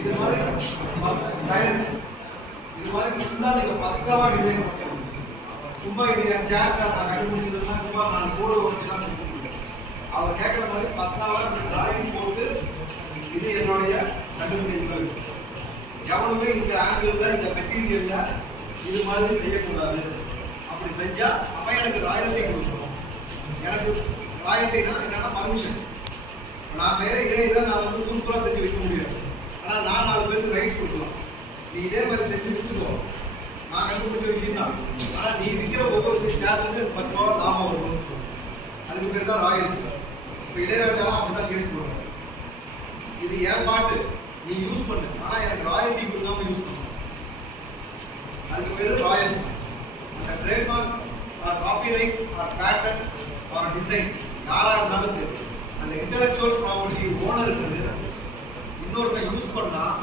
இது மாதிரி சைலன்ஸ் இது மாதிரி ஃபுல்லாக நீங்கள் பக்காவாக டிசைன் பண்ணணும். சும்மா இது என் ஜாஸ் நான் கண்டுபிடிச்சதுன்னா சும்மா நான் போர்டு ஒன்று தான் அவர் கேட்குற மாதிரி பக்காவாக டிராயிங் போட்டு இது என்னுடைய கண்டுபிடிப்புகள். எவனுமே இந்த ஆங்கிளில் இந்த மெட்டீரியலில் இது மாதிரி செய்யக்கூடாது. அப்படி செஞ்சால் அவன் எனக்கு ராயல்ட்டி கொடுக்கணும். எனக்கு ராயல்ட்டினா என்னன்னா பர்மிஷன். நான் செய்கிற இதை நான் வந்து சூப்பராக செஞ்சு வைக்க முடியாது. ஆனால் நான் 4 பேருக்கு ரைட்ஸ் கொடுக்கலாம். நீ இதே மாதிரி செஞ்சு விற்றுக்கோ, நான் கண்டுபிடிச்ச விஷயம் தான். ஆனால் நீ விற்கிற ஒவ்வொரு ஸ்டார் வந்து 10 ரூபா லாபம் வரும்னு சொல்லுவோம். அதுக்கு பேர் தான் ராயல்ட்டி. இப்போ இளையராஜாலாம் அப்படி தான் கேஸ் போடுவாங்க. இது என் பாட்டு, நீ யூஸ் பண்ணு, ஆனால் எனக்கு ராயல்ட்டி கொடுக்காம யூஸ் பண்ணு. அதுக்கு பேர் ராயல்ட்டி. அந்த trademark or copyright or patent or design யாராக இருந்தாலும் சரி, அந்த இன்டெலெக்சுவல் ப்ராப்பர்ட்டி ஓனருக்கு இன்னொருத்தன் யூஸ் பண்ணால்